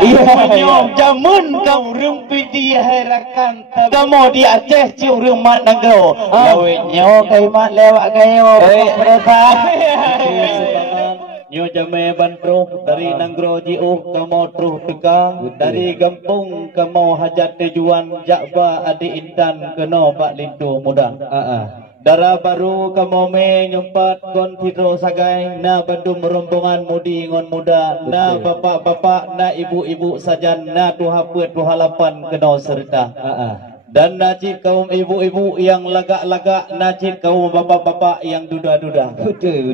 Iya, jamun kau rumpi dia herakan. Kamu di Aceh cium rumah nanggo. Lawinyo kay mat lewat kayo. Berita. Nyo jame bantro dari nanggro jiuh kamu truh teka dari kampung kamu hajat tujuan jakba adi intan keno pak lintu muda. Dara baru kamu menyempat kon tidro sagai na bandung rombongan mudi ngon muda na bapak-bapak na ibu-ibu sajan na tuha puet tuha lapan keno serta. Dan najib kaum ibu-ibu yang lagak-lagak, najib kaum bapak-bapak yang duda-duda.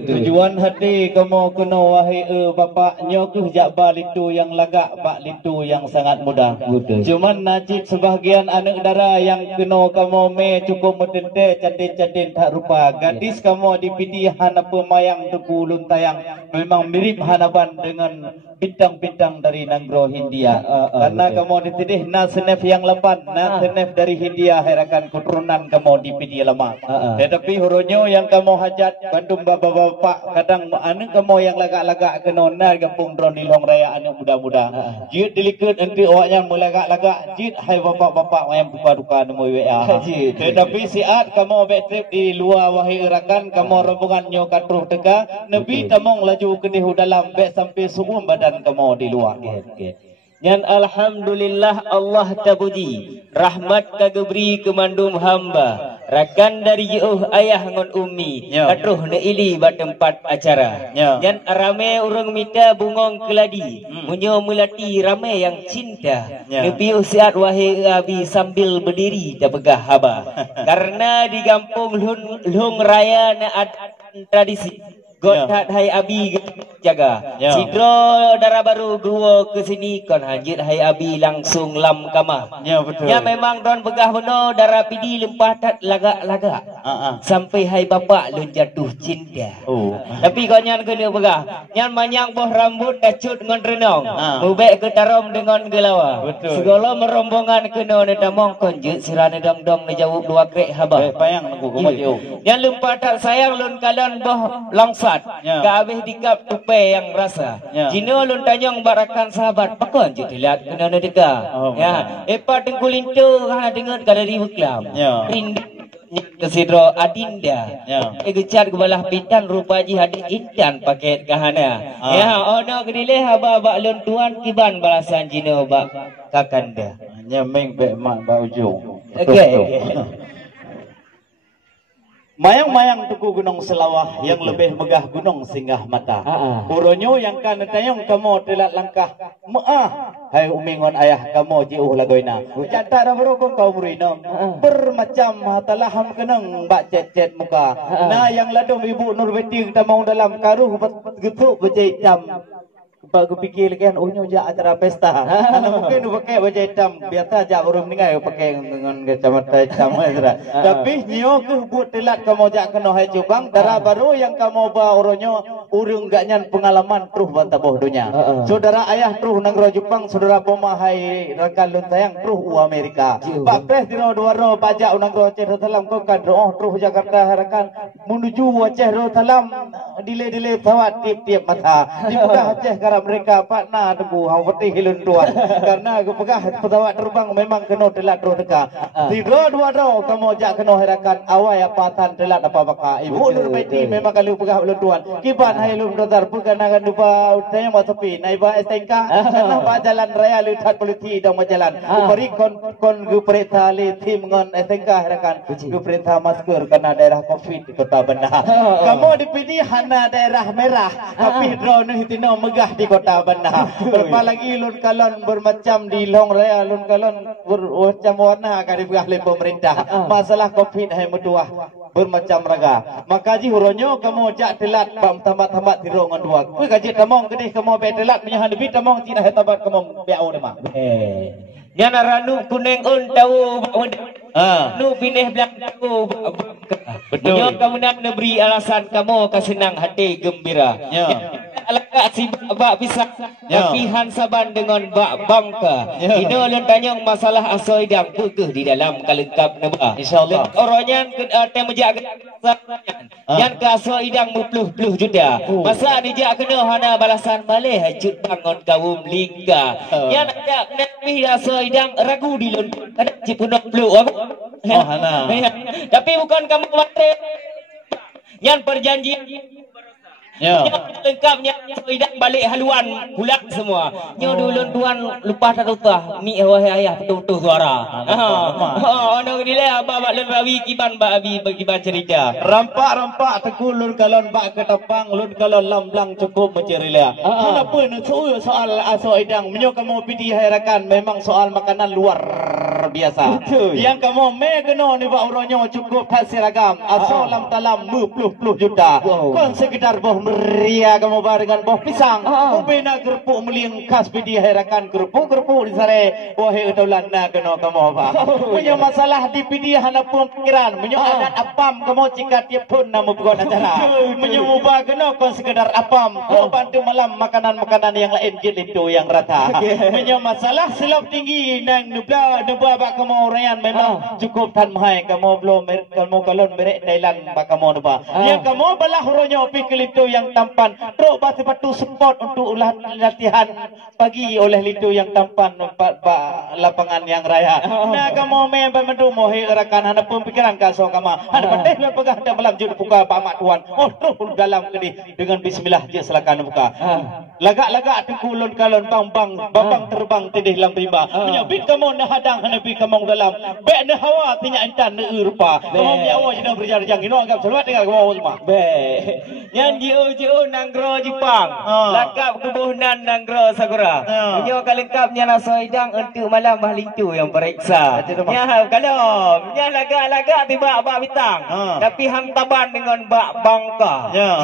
Tujuan hati kamu kena wahai bapak nyokuh jak balitu yang lagak bak litu yang sangat mudah. Cuman najib sebahagian anak dara yang kena kamu me cukup medente cantik-cantik tak rupa. Gadis kamu dipidi hana pemayang tuku luntayang. Memang mirip hanaban dengan bintang-bintang dari Nanggro Hindia. Karena kamu ditidih na senef yang lepan, na senef dari Hindia herakan keturunan kamu di pidi lama. Tetapi hurunya yang kamu hajat bandung bapak-bapak kadang anu kamu yang lagak-lagak kenona kampung dron di long raya anu muda-muda. Jid dilikut nanti awaknya mulagak-lagak jid hai bapak-bapak yang duka-duka nemu WA. Tetapi siat kamu betrip di luar wahai rakan kamu rombongan nyo katruh teka nebi tamong laju kedihu dalam bek sampai subuh badan kamu di luar. Yang alhamdulillah Allah tabuji rahmat kagebri kemandum hamba rakan dari jauh ayah ngon ummi katruh ne ili batempat acara yang rame urang mita bungong keladi munyo melati rame yang cinta nepi usiat wahai abi sambil berdiri dah pegah haba karena di kampung lung raya na ada tradisi Godhat hai abi jaga. Sidro darah baru gua ke sini kon hanjit hai abi langsung lam kamah. Ya betul. Ya memang don begah beno darah pidi lempah tat lagak-lagak. Sampai hai bapak lun jatuh cinta. Tapi kau nyan kena begah. Nyan manyang boh rambut dacut ngon renong. Mubek ke tarom dengan gelawa. Betul. Segala merombongan kena ne damong kon jut sirane dong-dong ne jawab dua krek haba. Payang nunggu gua jauh. Nyan lempah tat sayang lun kalian boh langsat. Ka habis dikap tupe yang rasa. Jino lun tanyong barakan sahabat pakon je dilihat kena deka. Epa tengkulintu ha dengar kada di buklam. Rindu kesidro adinda. Egecat ke balah pintan rupa ji hadis intan paket kahana. Ono kedile haba bak lun tuan kiban balasan jino bak kakanda. Nyemeng bek mak bak ujung. Okey. Mayang-mayang tuku gunung selawah yang lebih megah gunung singgah mata. Uronyo yang kan tayong kamu telat langkah. Hai umingon ayah kamu jiuh lagoina. Jata dah berokong kau murino. Bermacam talaham keneng bak cet-cet muka. Nah yang ladung ibu Nurbeti kita mau dalam karuh getuk bejai jam. Pak aku pikir kan nyo ja acara pesta. Mungkin nu pakai baju hitam biasa ja urang ningai pakai dengan kacamata hitam saudara. Tapi nyo ke buat telat kamu ja kena hai cubang dara baru yang kamu ba uronyo urang gak nyan pengalaman truh bantaboh dunia. Saudara ayah truh nanggro Jepang, saudara poma hai rakan lun sayang truh u Amerika. Pak pres dino duaro pajak nanggro Aceh Rotalam ko kadro truh Jakarta harakan menuju Aceh Rotalam dile-dile tawat tiap-tiap mata. Di mudah Aceh mereka partner tebu hang peti hilun tuan karena aku pegah pesawat terbang memang kena telat ro deka tidro dua ro kamu jak kena herakan awai apatan telat apa baka ibu nur beti memang kalau pegah hilun tuan kiban hai lum dotar bukan akan lupa tanya mau tepi naiba STNK karena pak jalan raya lihat polisi dong jalan beri kon gu perintah li tim ngon STNK herakan gu perintah masker karena daerah Covid di Kota Bandar kamu dipilih hana daerah merah tapi drone hitino megah di Kota Bandar. Berapa lagi lun kalon bermacam di long raya lun kalon bermacam warna akan dibegah oleh pemerintah. Masalah Covid hai meduah bermacam raga. Maka ji huronyo kamu jak telat bam tamat-tamat di rongan dua. Kuy kaji tamong kedih kamu be telat menyahan lebih tamong tidak hai tabat kamu beau demak. Nyana ranu kuning un tahu nu pineh belak tahu. Betul. Kamu nak beri alasan kamu kesenang hati gembira. Alaka si bak pisang Pihan saban dengan bak bangka Ino lun tanyong masalah asoidang Kekeh di dalam kalengkap nebah InsyaAllah Orangnya tem menjaga Yang ke asoidang mupluh-pluh juda Masa dijak kena hana balasan balik Hacut bangun kaum lingga Yang nak nabi asoidang ragu di lun Ada cipunok pluh Tapi bukan kamu mati Yang perjanjian Yang lengkapnya Soidang balik haluan pulang semua Nyo dulun tuan lupa tak tahu Ni wahai ayah betul-betul suara Ono nilai apa bak lebawi kiban bak abi bagiban cerita Rampak-rampak tegulun kalon bak ketapang lun kalon lamblang cukup mencerilya. Kenapa nak soal asoidang menyo kamu pidi herakan memang soal makanan luar biasa. Yang kamu megeno ni bak uronyo cukup hasilagam aso lam talam 20 juta. Kon sekedar boh meriah kamu barengan boh pisang. Ubena gerpuk meliang khas pidi herakan gerpuk di sare wahai utulan na keno kamu ba. Menyo masalah di pidi hana pun pikiran menyo adat apam kamu cikat dia pun nama bukan acara. Menyo mubah keno kon sekedar apam. Kau bantu malam makanan-makanan yang lain jil itu yang rata. Menyo masalah silap tinggi nang nubla bak kamu orayan memang cukup tan mahai kamu belum kamu kalon merek Thailand bak kamu nuba. Yang kamu balah ronyo pikir itu yang tampan. Truk batu batu sport untuk latihan pagi oleh litu yang tampan lapangan yang raya. Nah kamu memang mendu mohi rakan hana pemikiran kaso kamu. Hana pandai le pegah dah malam jud buka pamak tuan. Oh tu dalam kedi dengan bismillah je silakan buka. Lagak-lagak tengkulun kalon bang terbang tidih lam rimba. Menyabit kamu na hadang hana bi kamu dalam. Bek na hawa tinya intan na rupa. Kamu biawa je na berjarjang ino anggap selamat tinggal kamu semua. Bek yang jiu nanggro Jepang lakap kebuhnan nanggro Sakura punya kalengkapnya nasoidang untuk malam bahlintu yang periksa nya kalau nya lagak-lagak tiba bak bitang tapi hantaban dengan bak bangka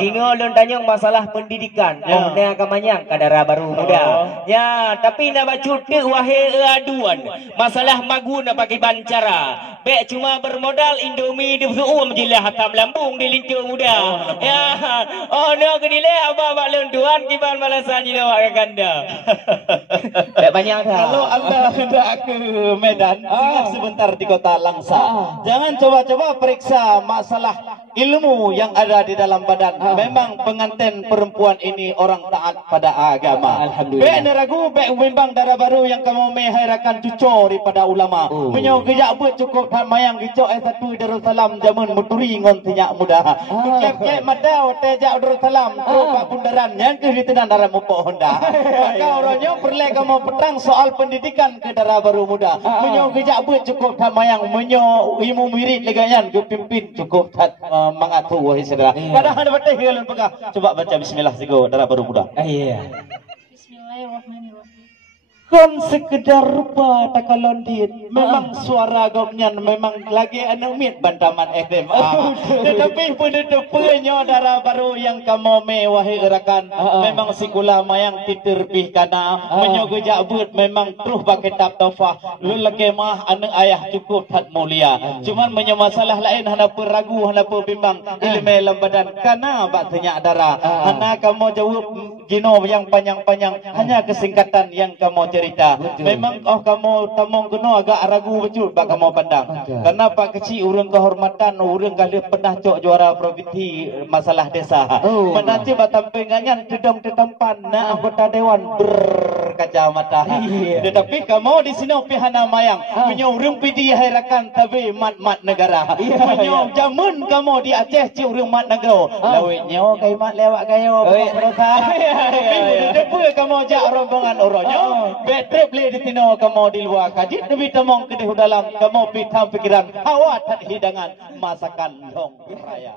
jino lun tanyong masalah pendidikan ne kamanyang kadara baru muda nya tapi na bacut wahai aduan masalah magu na pakai bancara bek cuma bermodal Indomie di suum jilah hatam lambung di lintu muda ya oh no kedile apa bak lenduan kiban balasan jino wak ganda. Banyak kalau Anda hendak ke Medan singgah sebentar di kota Langsa. Jangan coba-coba periksa masalah ilmu yang ada di dalam badan. Memang pengantin perempuan ini orang taat pada agama. Alhamdulillah. Bek neragu bek bimbang darah baru yang kamu meherakan cucur daripada ulama. Menyo gejak buat cukup mayang gejok satu Darussalam zaman muturi ngon tinyak muda. Kek madau tejak Darussalam Pak bundaran yang ke ditenan darah mupok Honda. Maka orangnya perlu kamu petang soal pendidikan ke darah baru muda. Menyo gejak buat cukup mayang menyo imu mirit legayan ke pimpin cukup mengatu wahai saudara. Padahal betul hilang pegah. Coba baca bismillah sigo darah baru muda. Bismillahirrahmanirrahim. Kon sekedar rupa takalon dit memang suara gopnya memang lagi anumit bantaman SMA. Tetapi pendepenyo darah baru yang kamu wahai rakan memang sikula mayang titerpih kana menyogejak but memang terus pakai tap tofah lu lagi mah anak ayah cukup tat mulia. Cuman menyo masalah lain hana peragu hana bimbang ilmu dalam badan kana bak tanya darah. Hana kamu jawab gino yang panjang-panjang hanya kesingkatan yang kamu cerita. Memang kamu tamong kena agak ragu betul bak kamu pandang. Karena pak kecil urang kehormatan urang kali pernah cok juara provinsi masalah desa. Menanti batampengannya dedong tetampan na anggota dewan berkacamata. Tetapi kamu di sini pihana mayang menyo urang pidi herakan tapi mat negara. Menyo jamun kamu di Aceh ci urang mat negara. Lawitnya kai mat lewat gayo berasa. Tapi kamu jak rombongan orangnya betrep le di tino kamu di luar kajit lebih temong ke di dalam kamu pitam pikiran awat hidangan masakan dong raya.